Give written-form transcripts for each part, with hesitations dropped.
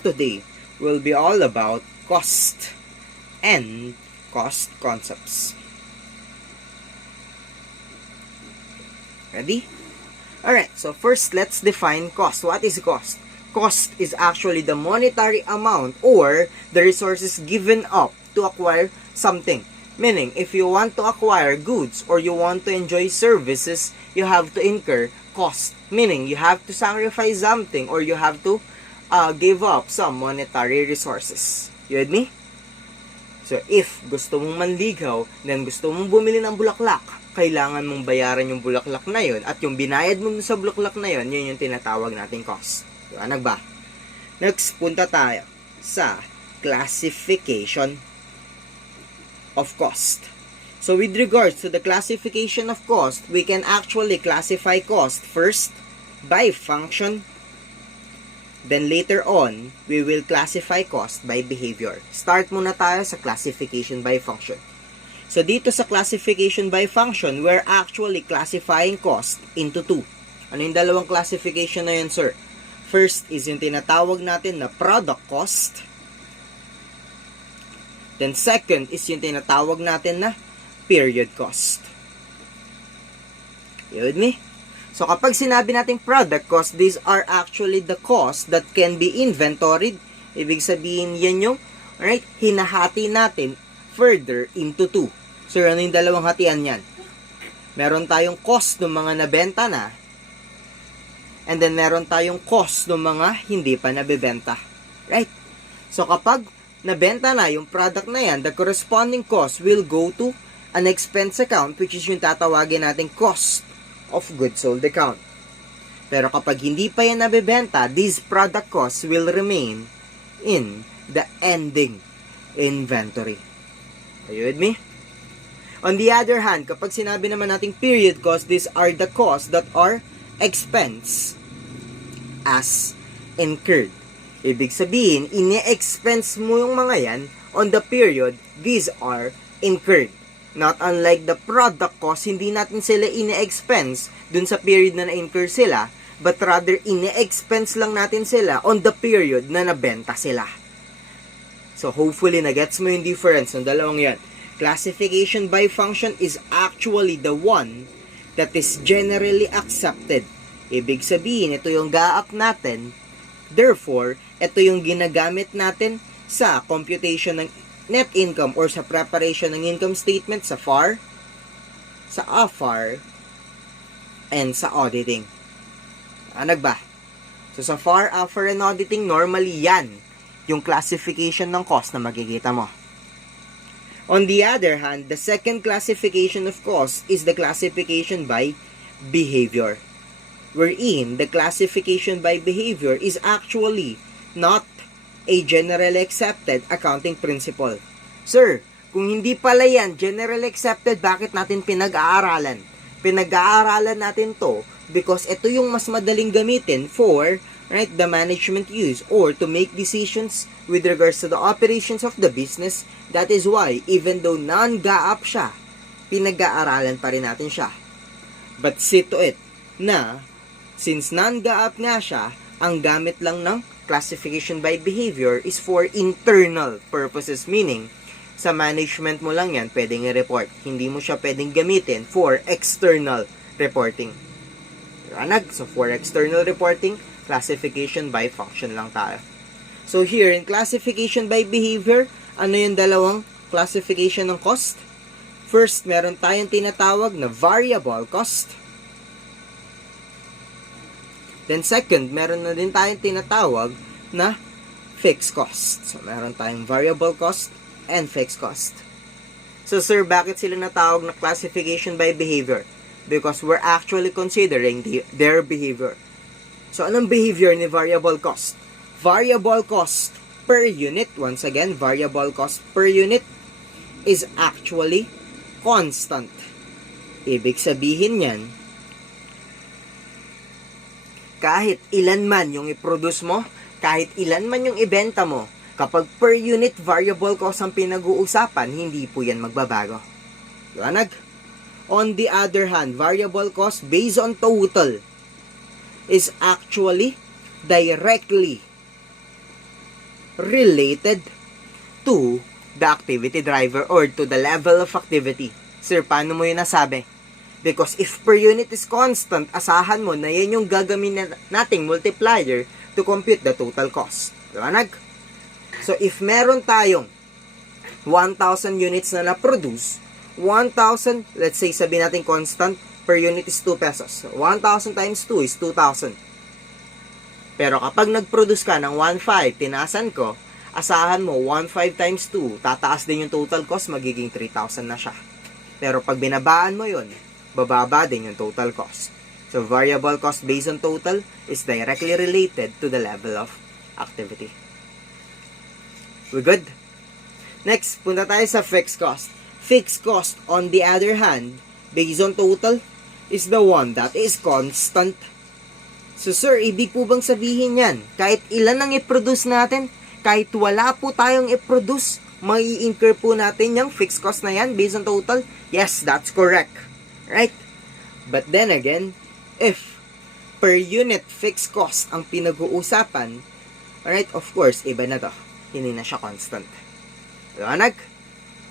today will be all about cost and cost concepts. Ready? Alright, so first let's define cost. What is cost? Cost is actually the monetary amount or the resources given up to acquire something. Meaning, if you want to acquire goods or you want to enjoy services, you have to incur cost. Meaning, you have to sacrifice something or you have to give up some monetary resources. You with me? So, if gusto mong manligaw, then gusto mong bumili ng bulaklak, kailangan mong bayaran yung bulaklak na yun at yung binayad mo sa bulaklak na yun, yun yung tinatawag nating cost. Diwanag ba? Next, punta tayo sa classification of cost. So with regards to the classification of cost, we can actually classify cost first by function. Then later on, we will classify cost by behavior. Start muna tayo sa classification by function. So dito sa classification by function, we're actually classifying cost into two. Ano yung dalawang classification na yun, sir? First is yung tinatawag natin na product cost. Then second is yung tinatawag natin na period cost. You with me? So kapag sinabi nating product cost, these are actually the cost that can be inventoried. Ibig sabihin yan yung hinahati natin further into two. So ano yung dalawang hatian yan? Meron tayong cost ng mga nabenta na, and then meron tayong cost ng mga hindi pa nabebenta. Right? So kapag nabenta na yung product na yan, the corresponding cost will go to an expense account, which is yung tatawagin natin cost of goods sold account. Pero kapag hindi pa yan nabebenta, these product costs will remain in the ending inventory. Are you with me? On the other hand, kapag sinabi naman nating period cost, these are the costs that are expense as incurred. Ibig sabihin, ine-expense mo yung mga yan on the period these are incurred. Not unlike the product cost, hindi natin sila ine-expense dun sa period na na-incur sila, but rather ine-expense lang natin sila on the period na nabenta sila. So hopefully na-gets mo yung difference ng dalawang yan. Classification by function is actually the one that is generally accepted. Ibig sabihin, ito yung ga-up natin. Therefore, ito yung ginagamit natin sa computation ng net income or sa preparation ng income statement sa FAR, sa AFAR, and sa auditing. Anag ba? So sa FAR, AFAR, and auditing, normally yan yung classification ng cost na makikita mo. On the other hand, the second classification of cost is the classification by behavior. Wherein, the classification by behavior is actually not a generally accepted accounting principle. Sir, kung hindi pala yan generally accepted, bakit natin pinag-aaralan? Pinag-aaralan natin to because ito yung mas madaling gamitin for the management use or to make decisions with regards to the operations of the business. That is why, even though non-GAAP siya, pinag-aaralan pa rin natin siya. But see to it na since non-GAAP nga siya, ang gamit lang ng classification by behavior is for internal purposes. Meaning, sa management mo lang yan pwedeng i-report. Hindi mo siya pwedeng gamitin for external reporting. Ranag? So, for external reporting, classification by function lang tayo. So, here, in classification by behavior, ano yung dalawang classification ng cost? First, meron tayong tinatawag na variable cost. Then second, meron na din tayong tinatawag na fixed cost. So, meron tayong variable cost and fixed cost. So, sir, bakit sila natawag na classification by behavior? Because we're actually considering their behavior. So, anong behavior ni variable cost? Variable cost per unit, once again, variable cost per unit is actually constant. Ibig sabihin yan, kahit ilan man yung i-produce mo, kahit ilan man yung ibenta mo, kapag per unit variable cost ang pinag-uusapan, hindi po yan magbabago. Liwanag? On the other hand, variable cost based on total is actually directly related to the activity driver or to the level of activity. Sir, paano mo yun nasabi? Because if per unit is constant, asahan mo na yan yung gagamitin nating multiplier to compute the total cost. Liwanag? So, if meron tayong 1,000 units na na-produce, 1,000, let's say, sabihin natin constant, per unit is 2 pesos. So, 1,000 times 2 is 2,000. Pero kapag nag-produce ka ng 1,500, tinasan ko, asahan mo, 1,500 times 2, tataas din yung total cost, magiging 3,000 na siya. Pero pag binabaan mo yun, bababa din yung total cost. So, variable cost based on total is directly related to the level of activity. We good? Next, punta tayo sa fixed cost. Fixed cost, on the other hand, based on total, is the one that is constant. So, sir, ibig po bang sabihin yan? Kahit ilan ang i-produce natin, kahit wala po tayong i-produce, mai-incur po natin yung fixed cost na yan based on total? Yes, that's correct. Right? But then again, if per unit fixed cost ang pinag-uusapan, alright, of course, iba na to. Hindi na siya constant. Liwanag?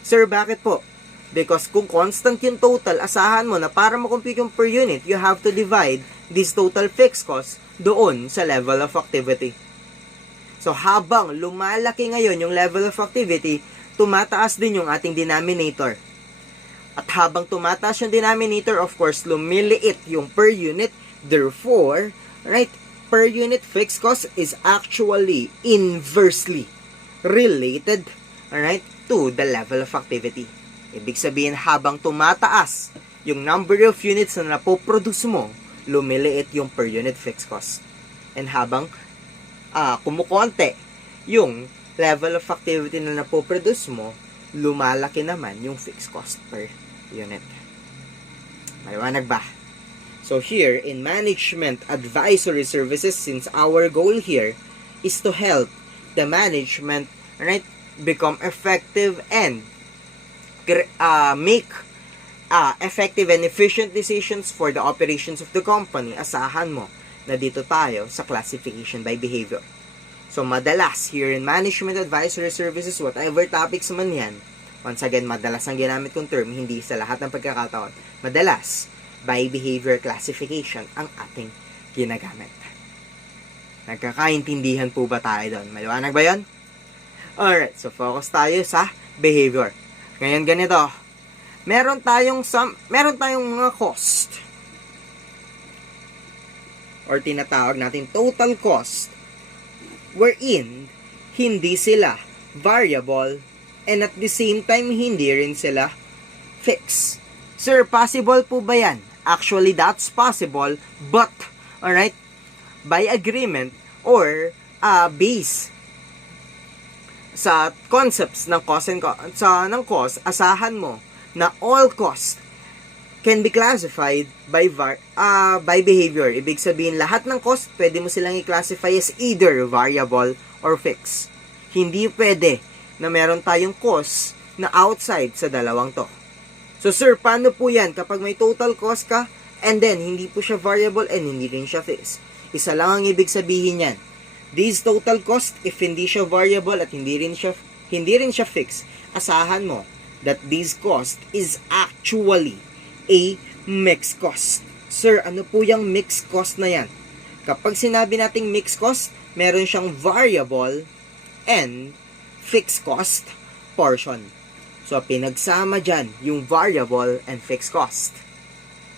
Sir, bakit po? Because kung constant yung total, asahan mo na para makompute yung per unit, you have to divide this total fixed cost doon sa level of activity. So, habang lumalaki ngayon yung level of activity, tumataas din yung ating denominator. At habang tumataas yung denominator, of course, lumiliit yung per unit. Therefore, right, per unit fixed cost is actually inversely related, alright, to the level of activity. Ibig sabihin, habang tumataas yung number of units na napoproduce mo, lumiliit yung per unit fixed cost. And habang kumukonte yung level of activity na napoproduce mo, lumalaki naman yung fixed cost per unit. Maliwanag ba? So here, in management advisory services, since our goal here is to help the management, right, become effective and make effective and efficient decisions for the operations of the company, asahan mo na dito tayo sa classification by behavior. So, madalas, here in management advisory services, whatever topics man yan, once again, madalas ang ginamit kong term, hindi sa lahat ng pagkakataon, madalas, by behavior classification ang ating ginagamit. Nagkakaintindihan po ba tayo doon? Maliwanag ba yun? Alright, so focus tayo sa behavior. Ngayon ganito, meron tayong mga cost or tinatawag natin total cost wherein hindi sila variable and at the same time hindi rin sila fixed. Sir, possible po ba yan? Actually, that's possible, but alright, by agreement or base sa concepts ng cost and cost, asahan mo na all cost can be classified by behavior. Ibig sabihin, lahat ng cost, pwede mo silang i-classify as either variable or fixed. Hindi pwede na meron tayong cost na outside sa dalawang to. So, sir, paano po yan kapag may total cost ka and then hindi po siya variable and hindi rin siya fixed? Isa lang ang ibig sabihin yan. This total cost, if hindi siya variable at hindi rin siya fixed, asahan mo that this cost is actually a mixed cost. Sir, ano po yung mixed cost na yan? Kapag sinabi nating mixed cost, meron siyang variable and fixed cost portion. So, pinagsama dyan yung variable and fixed cost.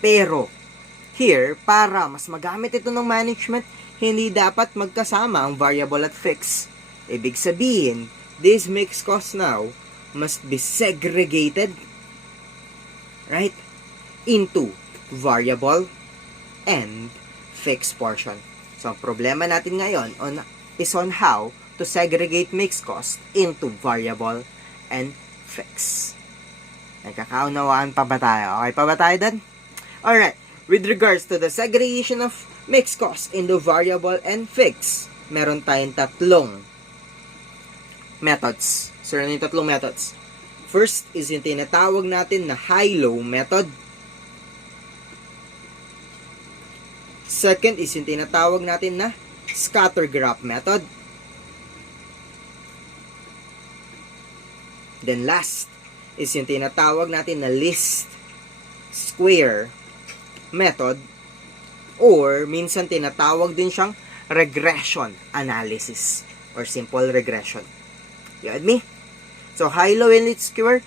Pero, here, para mas magamit ito ng management, hindi dapat magkasama ang variable at fixed. Ibig sabihin, this mixed cost now must be segregated, right, into variable and fixed portion. So, ang problema natin ngayon is on how to segregate mixed cost into variable and fixed. Nagkakaunawaan pa ba tayo? Okay pa ba tayo dun? Alright, with regards to the segregation of mixed cost into variable and fixed, meron tayong tatlong methods. So, ano yung tatlong methods? First is yung tinatawag natin na high-low method. Second is yung tinatawag natin na scatter graph method. Then last is yung tinatawag natin na least square method, or minsan tinatawag din siyang regression analysis or simple regression. You with me? So, high, low, and least square,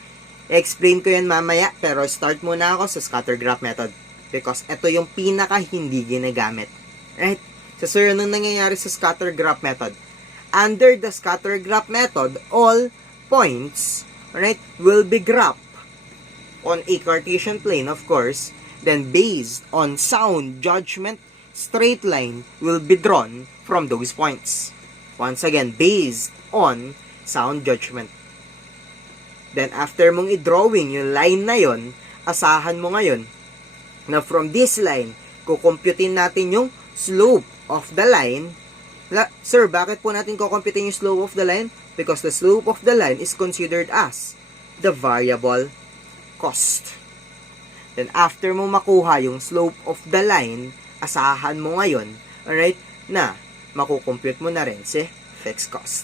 explain ko yan mamaya, pero start muna ako sa scatter graph method because ito yung pinaka hindi ginagamit. Right? So, sir, anong nangyayari sa scatter graph method? Under the scatter graph method, all points, right, will be graphed on a Cartesian plane, of course. Then, based on sound judgment, straight line will be drawn from those points. Once again, based on sound judgment. Then, after mong i-drawing yung line na yon, asahan mo ngayon na from this line, kukumputin natin yung slope of the line. Sir, bakit po natin kukumputin yung slope of the line? Because the slope of the line is considered as the variable cost. Then, after mo makuha yung slope of the line, asahan mo ngayon, alright, na makukompute mo na rin si fixed cost.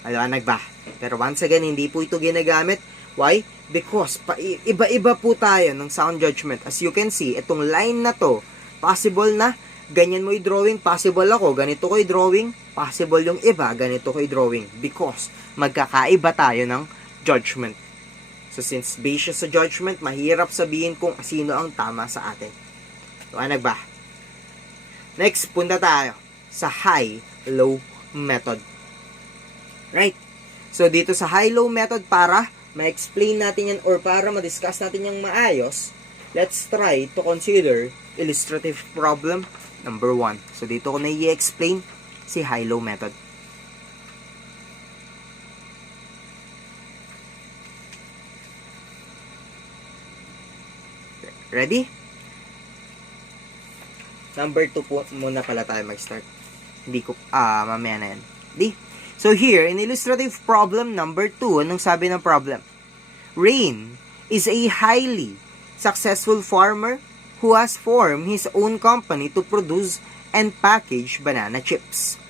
Maliwanag ba? Pero once again, hindi po ito ginagamit. Why? Because iba-iba po tayo ng sound judgment. As you can see, itong line na to, possible na ganyan mo i-drawing, possible ako, ganito ko i-drawing, possible yung iba, ganito ko i-drawing. Because magkakaiba tayo ng judgment. So since based sa judgment, mahirap sabihin kung sino ang tama sa atin. Maliwanag ba? Next, punta tayo sa high-low method. Right? So, dito sa high-low method, para ma-explain natin yan or para ma-discuss natin yung maayos, let's try to consider illustrative problem number 1. So, dito ko na i-explain si high-low method. Ready? Number 2 po muna pala tayo mag-start. Hindi ko, mamaya na yan. Di? So here, in illustrative problem number 2, anong sabi ng problem? Rain is a highly successful farmer who has formed his own company to produce and package banana chips.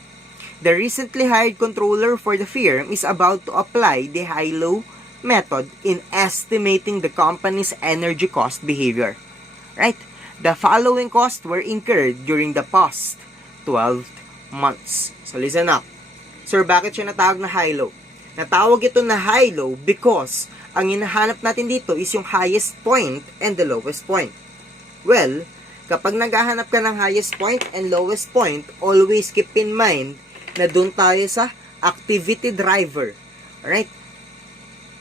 The recently hired controller for the firm is about to apply the high-low method in estimating the company's energy cost behavior. Right? The following costs were incurred during the past 12 months. So listen up. Sir, bakit siya natawag na high-low? Natawag ito na high-low because ang hinahanap natin dito is yung highest point and the lowest point. Well, kapag naghahanap ka ng highest point and lowest point, always keep in mind na doon tayo sa activity driver. Alright?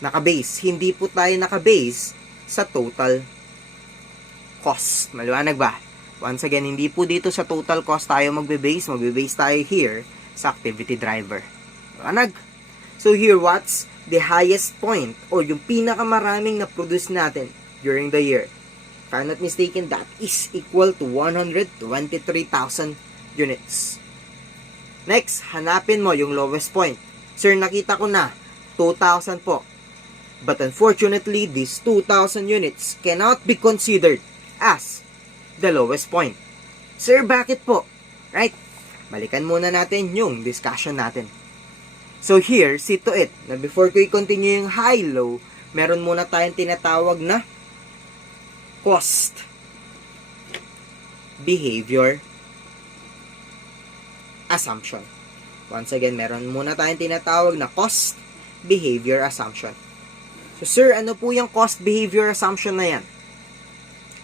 Naka-base. Hindi po tayo naka-base sa total cost. Maliwanag ba? Once again, hindi po dito sa total cost tayo magbe-base. Magbe-base tayo here sa activity driver. Maliwanag? So here, what's the highest point or yung pinakamaraming na-produce natin during the year? If I'm not mistaken, that is equal to 123,000 units. Next, hanapin mo yung lowest point. Sir, nakita ko na 2,000 po. But unfortunately, these 2,000 units cannot be considered as the lowest point. Sir, bakit po? Right? Balikan muna natin yung discussion natin. So here, see to it, na before ko i-continue yung high-low, meron muna tayong tinatawag na cost behavior assumption. Once again, meron muna tayong tinatawag na cost behavior assumption. So sir, ano po yung cost behavior assumption na yan?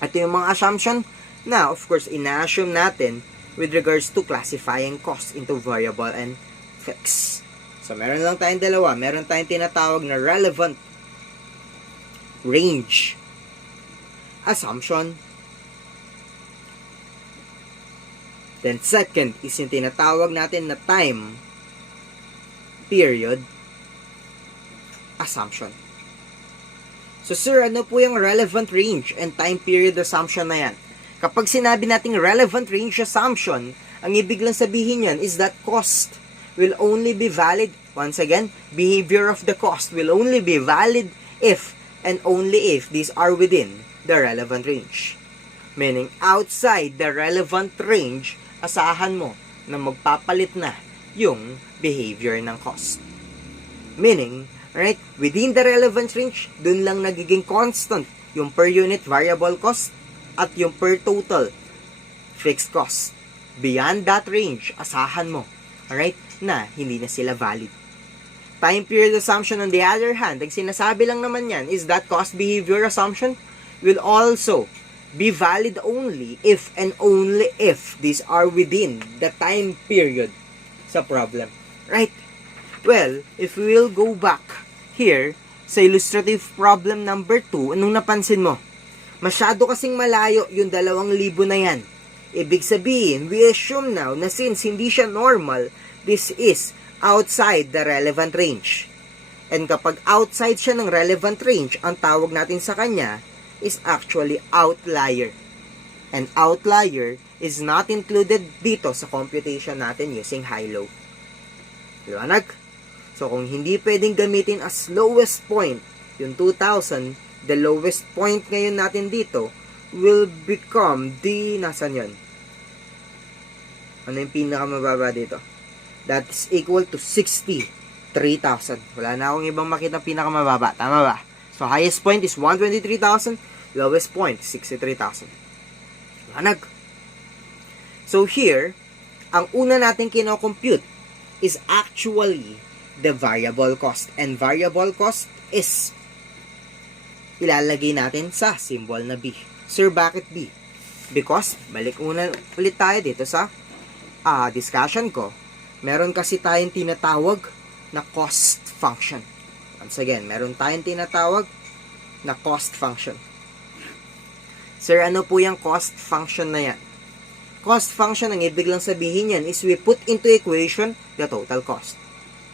Ito yung mga assumption na, of course, ina-assume natin with regards to classifying costs into variable and fixed. So, meron lang tayong dalawa. Meron tayong tinatawag na relevant range assumption. Then, second is yung tinatawag natin na time period assumption. So, sir, ano po yung relevant range and time period assumption na yan? Kapag sinabi nating relevant range assumption, ang ibig lang sabihin yan is that cost will only be valid, once again, behavior of the cost will only be valid if and only if these are within the relevant range. Meaning, outside the relevant range, asahan mo na magpapalit na yung behavior ng cost. Meaning, Alright? Within the relevant range, dun lang nagiging constant yung per unit variable cost at yung per total fixed cost. Beyond that range, asahan mo, alright, na hindi na sila valid. Time period assumption on the other hand, ang sinasabi lang naman yan is that cost behavior assumption will also be valid only if and only if these are within the time period sa problem. Right? Well, if we will go back here sa illustrative problem number 2, anong napansin mo? Masyado kasing malayo yung 2,000 na yan. Ibig sabihin, we assume now na since hindi siya normal, this is outside the relevant range. And kapag outside siya ng relevant range, ang tawag natin sa kanya is actually outlier. And outlier is not included dito sa computation natin using high-low. Liwanag? So kung hindi pwedeng gamitin as lowest point, yung 2,000, the lowest point ngayon natin dito will become the, nasan yun? Ano yung pinakamababa dito? That is equal to 63,000. Wala na akong ibang makita pinakamababa. Tama ba? So, highest point is 123,000. Lowest point, 63,000. Manag. So, here, ang una natin kino-compute is actually the variable cost. And variable cost is ilalagay natin sa symbol na B. Sir, bakit B? Because, balik ulit tayo dito sa discussion ko. Meron kasi tayong tinatawag na cost function. Once again, meron tayong tinatawag na cost function. Sir, ano po yung cost function na yan? Cost function, ang ibig lang sabihin yan is we put into equation the total cost.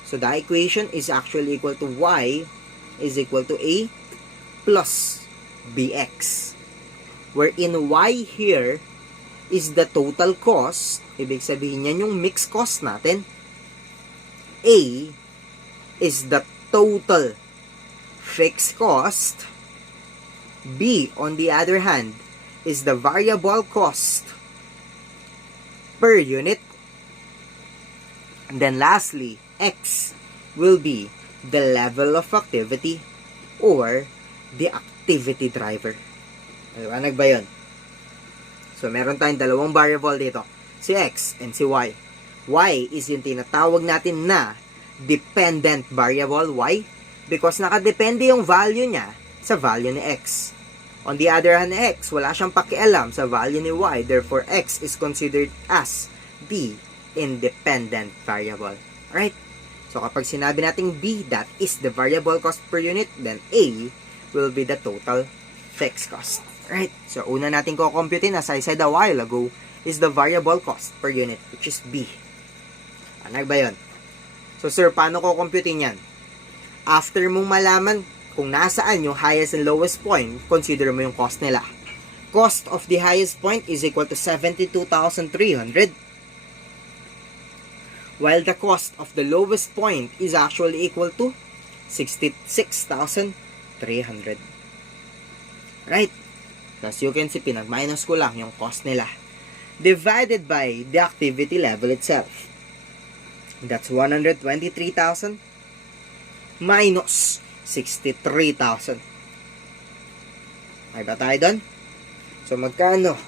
So, the equation is actually equal to y is equal to a plus bx. Wherein y here is the total cost. Ibig sabihin yan yung mixed cost natin. A is the total fixed cost. B, on the other hand, is the variable cost per unit. And then lastly, X will be the level of activity or the activity driver. Liwanag ba yun? So, meron tayong dalawang variable dito. Si X and si Y. Y is yung tinatawag natin na dependent variable. Why? Because nakadepende yung value niya sa value ni X. On the other hand, X, wala siyang pakialam sa value ni Y. Therefore, X is considered as the independent variable. Alright? So, kapag sinabi natin B, that is the variable cost per unit, then A will be the total fixed cost. Alright? So, una natin kukumputin, as I said a while ago, is the variable cost per unit, which is B. Anag ba yun? So, sir, paano ko computing yan? After mong malaman kung nasaan yung highest and lowest point, consider mo yung cost nila. Cost of the highest point is equal to 72,300, while the cost of the lowest point is actually equal to 66,300. Right? As you can see, pinag-minus ko lang yung cost nila. Divided by the activity level itself. That's 123,000 minus 63,000. Ay ba tayo doon? So, magkano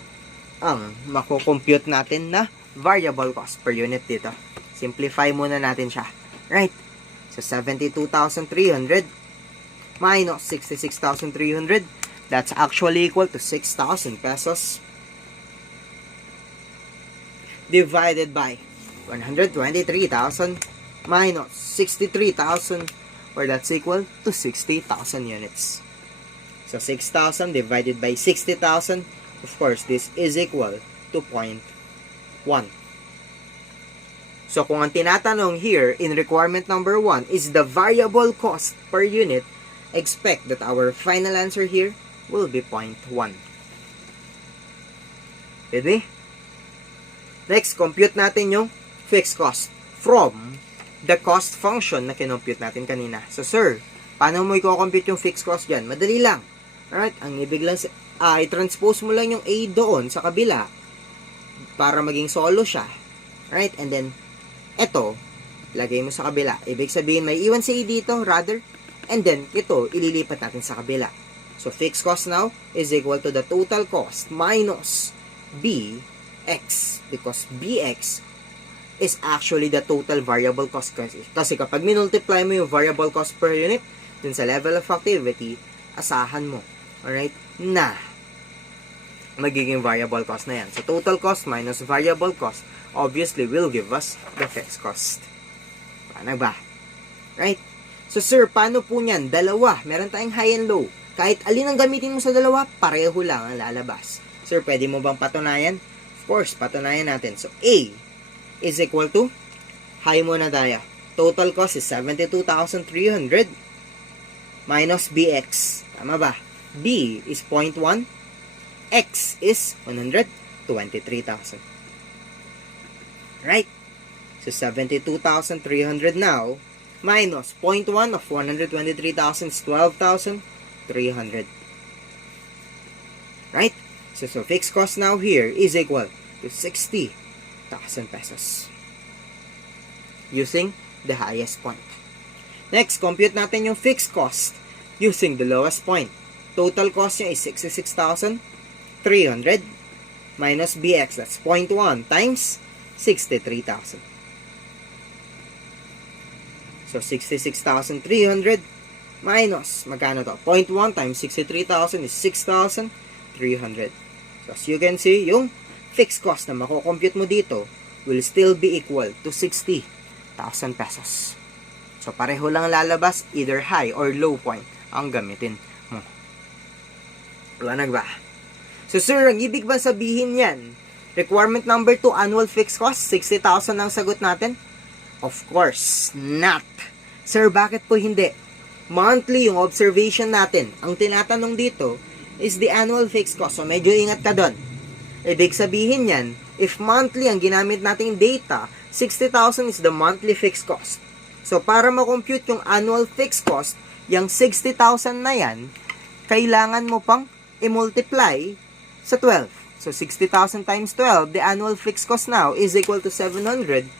ang makukompute natin na variable cost per unit dito? Simplify muna natin siya. Right? So, 72,300 minus 66,300. That's actually equal to 6,000 pesos. Divided by 123,000 minus 63,000, or that's equal to 60,000 units. So 6,000 divided by 60,000, of course, this is equal to 0.1. So kung ang tinatanong here in requirement number 1 is the variable cost per unit, expect that our final answer here will be 0.1. With me? Next, compute natin yung fixed cost from the cost function na kinompute natin kanina. So, sir, paano mo i-compute yung fixed cost dyan? Madali lang. Alright? Ang ibig lang, i-transpose mo lang yung A doon sa kabila para maging solo siya. Alright? And then, eto, lagay mo sa kabila. Ibig sabihin, may iwan si A dito, rather, And then, ito, ililipat natin sa kabila. So, fixed cost now is equal to the total cost minus BX. Because BX is actually the total variable cost. Kasi kapag minultiply mo yung variable cost per unit, dun sa level of activity, asahan mo. Alright? Na magiging variable cost na yan. So, total cost minus variable cost obviously will give us the fixed cost. Paano ba? Right? So, sir, paano po niyan? Dalawa. Meron tayong high and low. Kahit alin ang gamitin mo sa dalawa, pareho lang ang lalabas. Sir, pwede mo bang patunayan? Of course, patunayan natin. So, A is equal to, high muna tayo. Total cost is 72,300 minus BX. Tama ba? B is 0.1. X is 123,000. Right? So, 72,300 now minus 0.1 of 123,000 is 12,300. Right? So, fixed cost now here is equal to 60,000 pesos. Using the highest point. Next, compute natin yung fixed cost using the lowest point. Total cost niya is 66,300 minus BX. That's 0.1 times 63,000. So, 66,300 minus, magkano to? 0.1 times 63,000 is 6,300. So, as you can see, yung fixed cost na mako-compute mo dito will still be equal to 60,000 pesos. So, pareho lang lalabas, either high or low point ang gamitin mo. Liwanag ba? So, sir, ang ibig ba sabihin yan? Requirement number 2, annual fixed cost, 60,000 ang sagot natin? Of course, not. Sir, bakit po hindi? Monthly yung observation natin. Ang tinatanong dito is the annual fixed cost. So, medyo ingat ka doon. Ibig sabihin yan, if monthly ang ginamit nating data, 60,000 is the monthly fixed cost. So, para ma-compute yung annual fixed cost, yung 60,000 na yan, kailangan mo pang i-multiply sa 12. So, 60,000 times 12, the annual fixed cost now is equal to 720,000.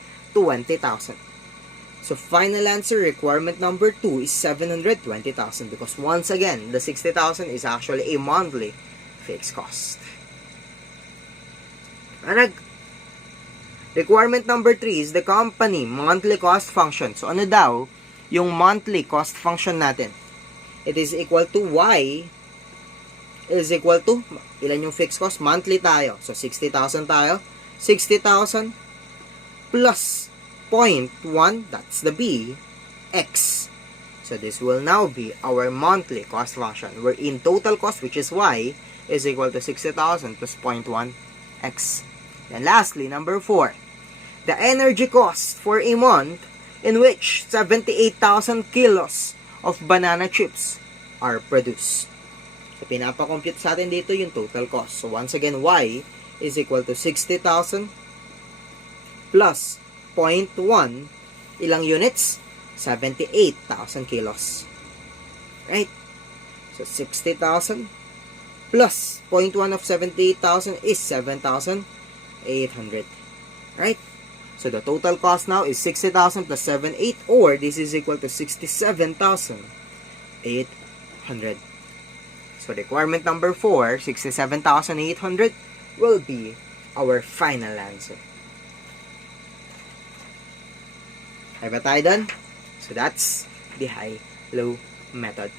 So, final answer, requirement number 2 is 720,000 because once again, the 60,000 is actually a monthly fixed cost. Requirement number 3 is the company monthly cost function. So, ano daw yung monthly cost function natin? It is equal to Y is equal to, ilan yung fixed cost? Monthly tayo. So, 60,000 tayo. 60,000 plus 0.1, that's the B, X. So, this will now be our monthly cost function. We're in total cost, which is Y, is equal to 60,000 plus 0.1 X. And lastly, number 4, the energy cost for a month in which 78,000 kilos of banana chips are produced. So, pinapakompute sa atin dito yung total cost. So, once again, Y is equal to 60,000 plus 0.1, ilang units? 78,000 kilos. Right? So, 60,000 plus 0.1 of 78,000 is 7,800. Right? So, the total cost now is 60,000 plus 78, or this is equal to 67,800. So, requirement number 4, 67,800, will be our final answer. Ay ba tayo done? So, that's the high-low method.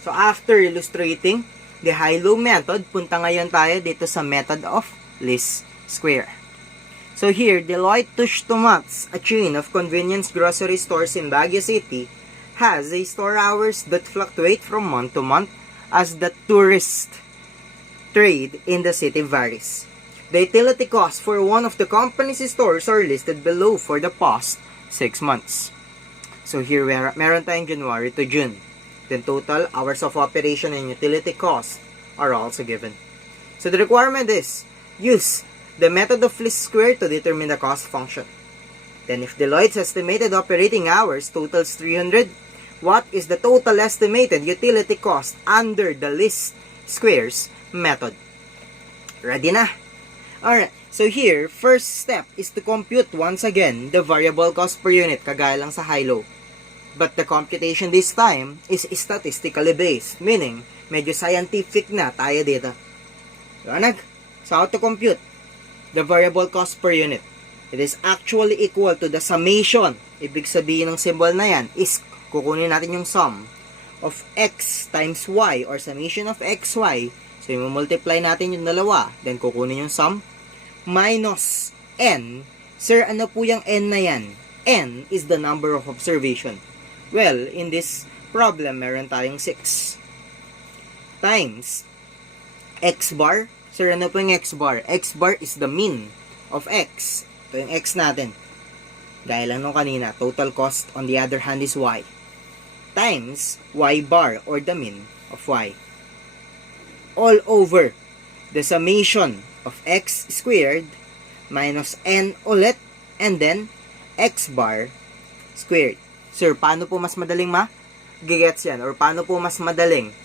So, after illustrating the high-low method, punta ngayon tayo dito sa method of least square. So, here, Deloitte Touche Tomates, a chain of convenience grocery stores in Baguio City, has a store hours that fluctuate from month to month as the tourist trade in the city varies. The utility costs for one of the company's stores are listed below for the past 6 months. So here, meron tayong January to June. Then total hours of operation and utility costs are also given. So the requirement is, use the method of least square to determine the cost function. Then if Deloitte's estimated operating hours totals 300, what is the total estimated utility cost under the least squares method? Ready na? Alright, so here, first step is to compute once again the variable cost per unit, kagaya lang sa high-low. But the computation this time is statistically based, meaning medyo scientific na tayo dito. Liwanag? So how to compute the variable cost per unit? It is actually equal to the summation. Ibig sabihin ng symbol na yan is kukunin natin yung sum of x times y or summation of xy. So i-multiply natin yung dalawa. Then kukunin yung sum minus n. Sir, ano po yung n na yan? N is the number of observation. Well, in this problem, meron tayong 6 times x bar. Sir, ano po yung x bar? X bar is the mean of x. Ito yung x natin. Gaya lang nung kanina, total cost on the other hand is y. Times y bar or the mean of y. All over the summation of x squared minus n ulit and then x bar squared. Sir, paano po mas madaling ma-gets yan? Or paano po mas madaling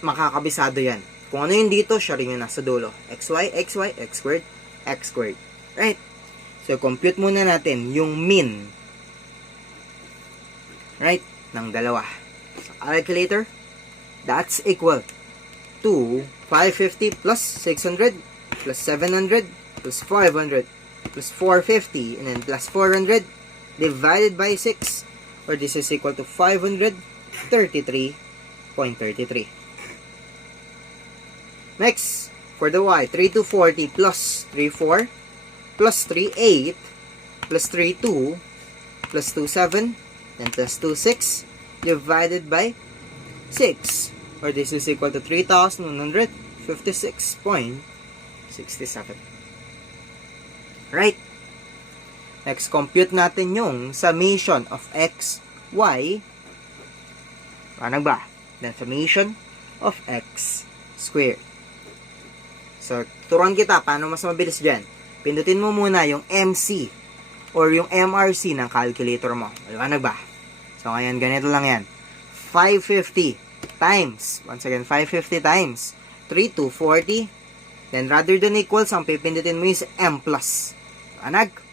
makakabisado yan? Kung ano yung dito, siya rin yung nasa dulo. xy, xy, x squared, x squared. Right? So, compute muna natin yung mean. Right? Ng dalawa. So, calculator, that's equal to 550 plus 600 plus 700 plus 500 plus 450 and then plus 400 divided by 6, or this is equal to 533.33. Next, for the y, 3240 plus 34 plus 38 plus 32 plus 27 and plus 26 divided by 6, or this is equal to 3,156.67. Right? Next, compute natin yung summation of x, y. Paano ba? Then, summation of x squared. So, turuan kita paano mas mabilis dyan. Pindutin mo muna yung MC or yung MRC ng calculator mo. Liwanag ba? So, ngayon, ganito lang yan. 550 times, once again, 550 times 3240. Then, rather than equals, ang pipindutin mo is M plus. Liwanag?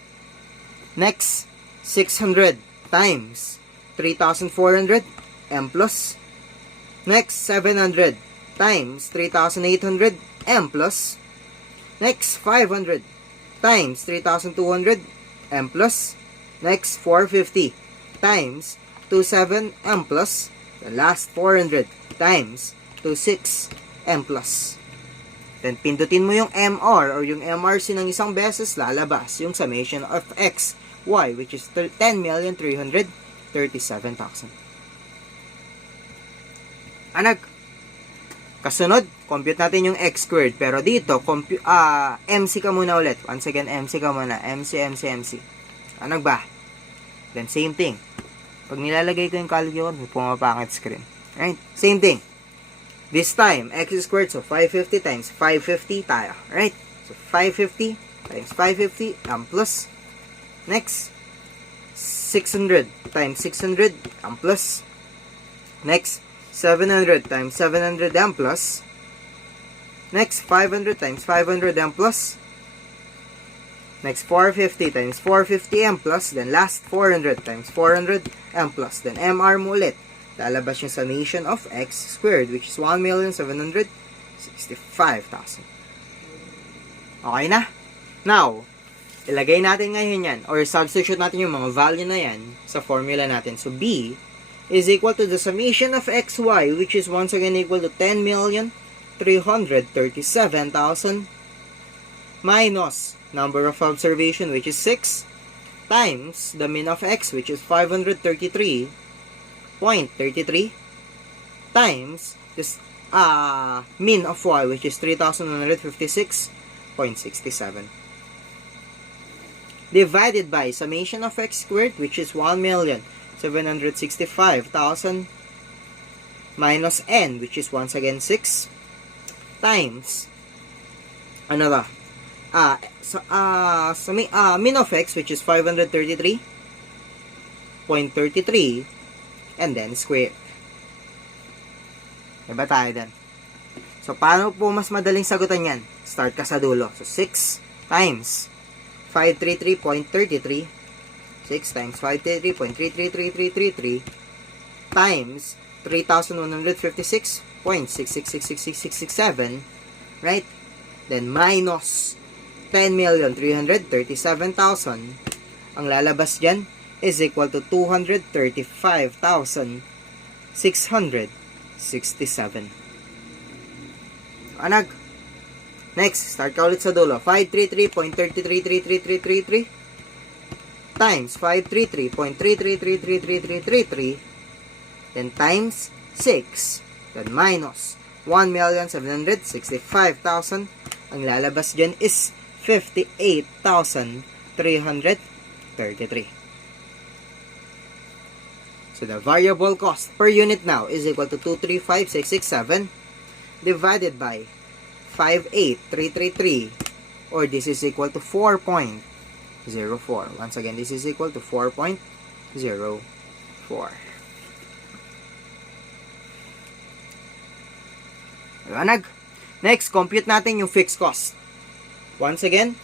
Next, 600 times 3,400, M plus. Next, 700 times 3,800, M plus. Next, 500 times 3,200, M plus. Next, 450 times 27, M plus. The last, 400 times 26, M plus. Then, pindutin mo yung MR or yung MRC ng isang beses, lalabas yung summation of x, y, which is 10,337,000. Anag, kasunod, compute natin yung x squared. Pero dito, MC ka muna ulit. Once again, MC ka muna. MC. Anag ba? Then, same thing. Pag nilalagay ko yung calculator, may pumapangit screen. Right? Same thing. This time, x squared, so 550 times 550 tayo. Right? So, 550 times 550, M plus. Next, 600 times 600, M plus. Next, 700 times 700, M plus. Next, 500 times 500, M plus. Next, 450 times 450, M plus. Then, last, 400 times 400, M plus. Then, MR mo ulit. Lalabas yung summation of x squared, which is 1,765,000. Okay na? Now, ilagay natin ngayon yan, or substitute natin yung mga value na yan sa formula natin. So, B is equal to the summation of xy, which is once again equal to 10,337,000 minus number of observation, which is 6, times the mean of x, which is 533.33, times this mean of y, which is 3,156.67, divided by summation of x squared, which is 1,765,000 minus n, which is once again 6, times ano ba? Mean of x, which is 533.33, and then square. Diba tayo din? So, paano po mas madaling sagutan yan? Start ka sa dulo. So, 6 times 533.33. 6 times 533.333333 times 3,156.6666667, right? Then minus 10,337,000. Ang lalabas dyan is equal to 235,667. Anag. Next, start ka ulit sa dulo. 533.333333 times 533.333333 then times 6 then minus 1,765,000. Ang lalabas dyan is 58,333. So the variable cost per unit now is equal to 235,667 divided by 58,333, or this is equal to 4.04. Once again, this is equal to 4.04. Liwanag. Next, compute natin yung fixed cost. Once again,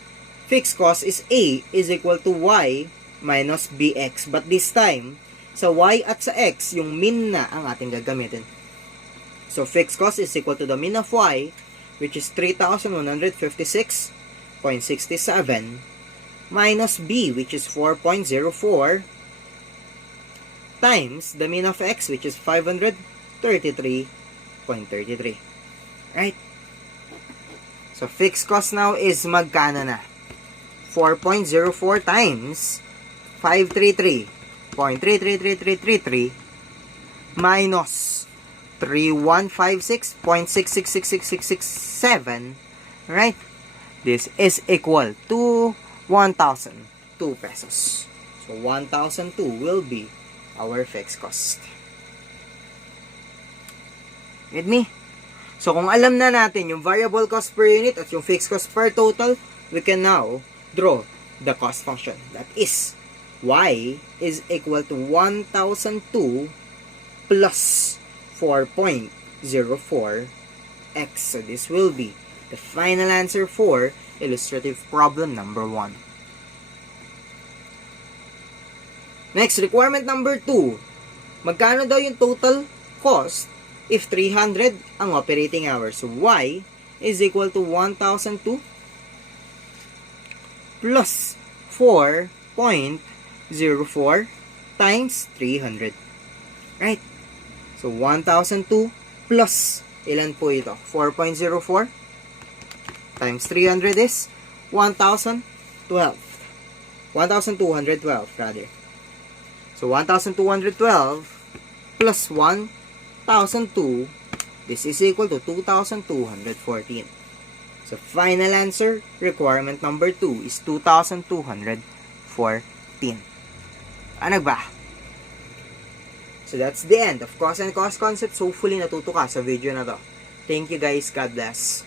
fixed cost is A is equal to Y minus BX. But this time, sa Y at sa X, yung min na ang ating gagamitin. So, fixed cost is equal to the min of Y, which is 3,156.67, minus B, which is 4.04, times the min of X, which is 533.33. Right? So, fixed cost now is magkano na? 4.04 times 533.333333 minus 3,156.6666667, right? This is equal to 1,002 pesos. So, 1,002 will be our fixed cost. With me? So, kung alam na natin yung variable cost per unit at yung fixed cost per total, we can now draw the cost function. That is, Y is equal to 1,002 plus 4.04x. So, this will be the final answer for illustrative problem number 1. Next, requirement number 2. Magkano daw yung total cost if 300 ang operating hours? So, Y is equal to 1,002 plus 4.04 times 300. Right? So, 1,002 plus, ilan po ito? 4.04 times 300 is 1,012. 1,212 rather. So, 1,212 plus 1,002, this is equal to 2,214. So, final answer, requirement number 2 is 2,214. Ano ba? So, that's the end of cost and cost concepts. Hopefully, natuto ka sa video na to. Thank you guys. God bless.